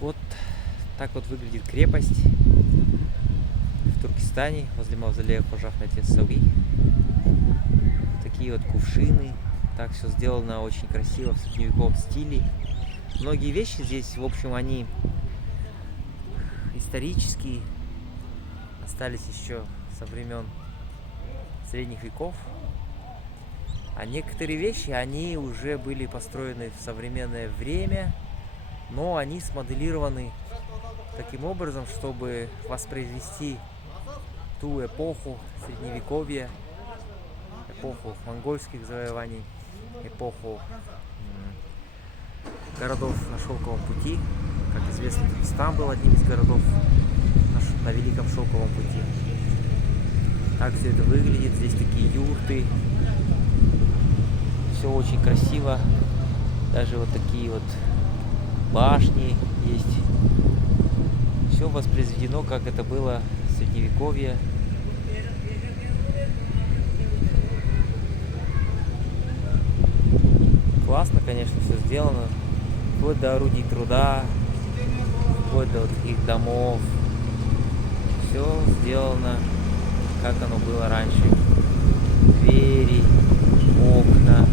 Вот так вот выглядит крепость в Туркестане, возле мавзолея Хожа Ахмед Яссауи. Такие вот кувшины. Так все сделано очень красиво в средневековом стиле. Многие вещи здесь, в общем, они исторические, остались еще со времен средних веков. А некоторые вещи, они уже были построены в современное время, но они смоделированы таким образом, чтобы воспроизвести ту эпоху средневековья, эпоху монгольских завоеваний, эпоху городов на шелковом пути. Как известно, Туркестан был одним из городов на Великом шелковом пути. Так все это выглядит. Здесь такие юрты. Все очень красиво. Даже вот такие вот башни есть. Все воспроизведено, как это было в средневековье. Классно, конечно, все сделано. Вплоть до орудий труда, вплоть до вот таких домов. Все сделано, как оно было раньше. Двери, окна,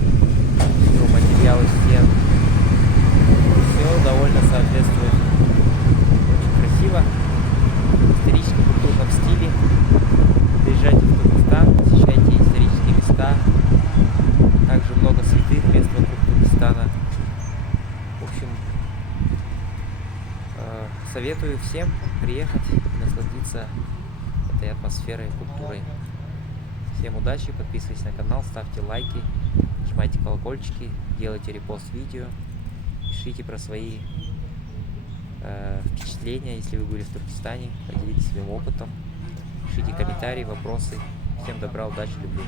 материалы стен. Все довольно соответствует. Очень красиво. В исторически-культурном стиле. Приезжайте в Туркестан, посещайте исторические места. Также много святых мест вокруг Туркестана. В общем, советую всем приехать и насладиться этой атмосферой, культурой. Всем удачи, подписывайтесь на канал, ставьте лайки, нажимайте колокольчики, делайте репост видео, пишите про свои впечатления, если вы были в Туркестане, поделитесь своим опытом, пишите комментарии, вопросы. Всем добра, удачи, любви.